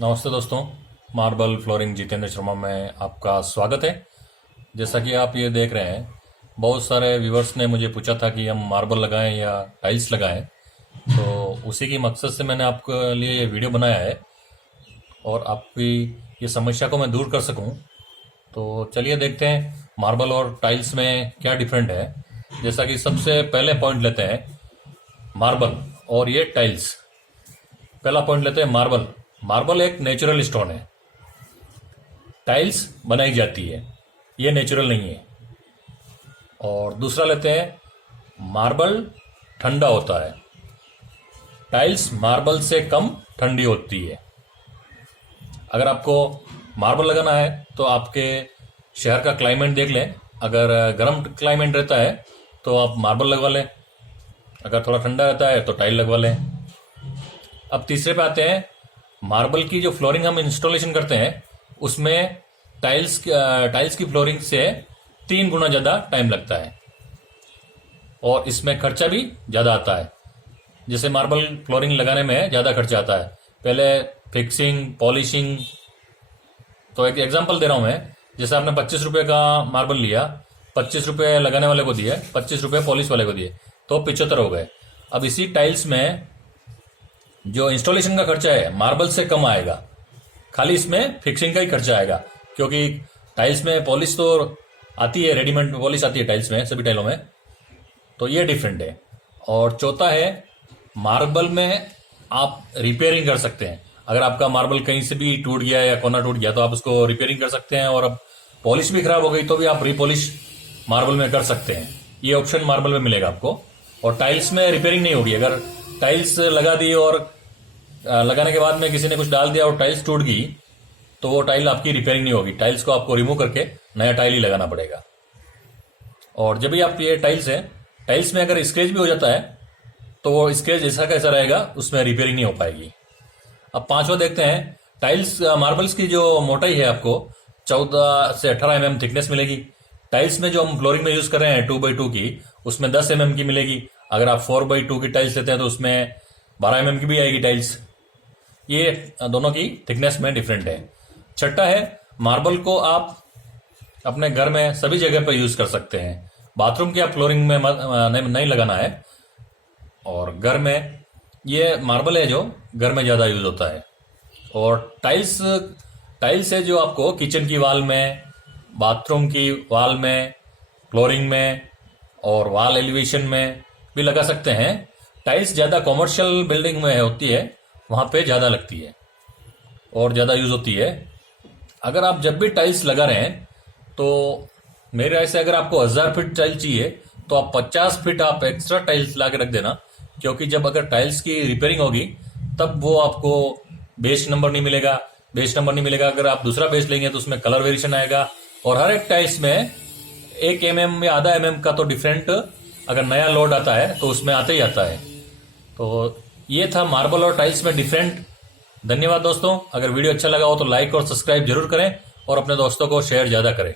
नमस्ते दोस्तों। Marble flooring Jitendra Sharma में आपका स्वागत है। जैसा कि आप ये देख रहे हैं, बहुत सारे व्यूवर्स ने मुझे पूछा था कि हम मार्बल लगाएं या टाइल्स लगाएं, तो उसी की मकसद से मैंने आपके लिए ये वीडियो बनाया है और आपकी ये समस्या को मैं दूर कर सकूं। तो चलिए देखते हैं मार्बल और टाइल्स में क्या डिफरेंट है। जैसा कि सबसे पहले पॉइंट लेते हैं मार्बल और ये टाइल्स। पहला पॉइंट लेते हैं मार्बल। मार्बल एक नेचुरल स्टोन है, टाइल्स बनाई जाती है, ये नेचुरल नहीं है। और दूसरा लेते हैं मार्बल ठंडा होता है, टाइल्स मार्बल से कम ठंडी होती है। अगर आपको मार्बल लगाना है तो आपके शहर का क्लाइमेट देख लें। अगर गर्म क्लाइमेट रहता है तो आप मार्बल लगवा लें, अगर थोड़ा ठंडा रहता है तो टाइल लगवा लें। अब तीसरे पे आते हैं, मार्बल की जो फ्लोरिंग हम इंस्टॉलेशन करते हैं उसमें टाइल्स की फ्लोरिंग से 3 गुना ज़्यादा टाइम लगता है और इसमें खर्चा भी ज़्यादा आता है। जैसे मार्बल फ्लोरिंग लगाने में ज़्यादा खर्चा आता है, पहले फिक्सिंग, पॉलिशिंग। तो एक एग्जांपल दे रहा हूँ मैं। जैसे आपने 25 रुपये का मार्बल लिया, 25 रुपये लगाने वाले को दिए, 25 रुपये पॉलिश वाले को दिए, तो 75 हो गए। अब इसी टाइल्स में जो इंस्टॉलेशन का खर्चा है मार्बल से कम आएगा, खाली इसमें फिक्सिंग का ही खर्चा आएगा, क्योंकि टाइल्स में पॉलिश तो आती है, रेडीमेड पॉलिश आती है टाइल्स में, सभी टाइलों में। तो ये डिफरेंट है। और चौथा है, मार्बल में आप रिपेयरिंग कर सकते हैं। अगर आपका मार्बल कहीं से भी टूट गया या कोना टूट गया तो आप उसको रिपेयरिंग कर सकते हैं, और अब पॉलिश भी खराब हो गई तो भी आप रीपॉलिश मार्बल में कर सकते हैं। ये ऑप्शन मार्बल में मिलेगा आपको। और टाइल्स में रिपेयरिंग नहीं होगी। अगर टाइल्स लगा दी और लगाने के बाद में किसी ने कुछ डाल दिया और टाइल्स टूट गई तो वो टाइल आपकी रिपेयरिंग नहीं होगी। टाइल्स को आपको रिमूव करके नया टाइल ही लगाना पड़ेगा। और जब भी आप ये टाइल्स में अगर स्क्रैच भी हो जाता है तो वो स्क्रैच ऐसा कैसा रहेगा, उसमें रिपेयरिंग नहीं हो पाएगी। अब पांचवा देखते हैं, टाइल्स मार्बल्स की जो मोटाई है आपको 14 से 18 mm थिकनेस मिलेगी। टाइल्स में जो हम फ्लोरिंग में यूज कर रहे हैं 2x2 की, उसमें 10 mm की मिलेगी। अगर आप 4x2 की टाइल्स लेते हैं तो उसमें 12 mm की भी आएगी टाइल्स। ये दोनों की थिकनेस में डिफरेंट है। छठा है, मार्बल को आप अपने घर में सभी जगह पर यूज कर सकते हैं। बाथरूम की आप फ्लोरिंग में नहीं लगाना है। और घर में ये मार्बल है जो घर में ज्यादा यूज होता है। और टाइल्स है जो आपको किचन की वॉल में, बाथरूम की वॉल में, फ्लोरिंग में और वॉल एलिवेशन में भी लगा सकते हैं। टाइल्स ज्यादा कॉमर्शियल बिल्डिंग में होती है, वहां पे ज्यादा लगती है और ज्यादा यूज होती है। अगर आप जब भी टाइल्स लगा रहे हैं तो मेरे राय से अगर आपको 1000 फीट टाइल्स चाहिए तो आप 50 फीट आप एक्स्ट्रा टाइल्स ला के रख देना, क्योंकि जब अगर टाइल्स की रिपेयरिंग होगी तब वो आपको बेस नंबर नहीं मिलेगा। अगर आप दूसरा बेस लेंगे तो उसमें कलर वेरिएशन आएगा। और हर एक टाइल्स में 1 mm या आधा mm का तो डिफरेंट, अगर नया लोड आता है तो उसमें आता ही आता है। तो ये था मार्बल और टाइल्स में डिफरेंट। धन्यवाद दोस्तों। अगर वीडियो अच्छा लगा हो तो लाइक और सब्सक्राइब जरूर करें और अपने दोस्तों को शेयर ज्यादा करें।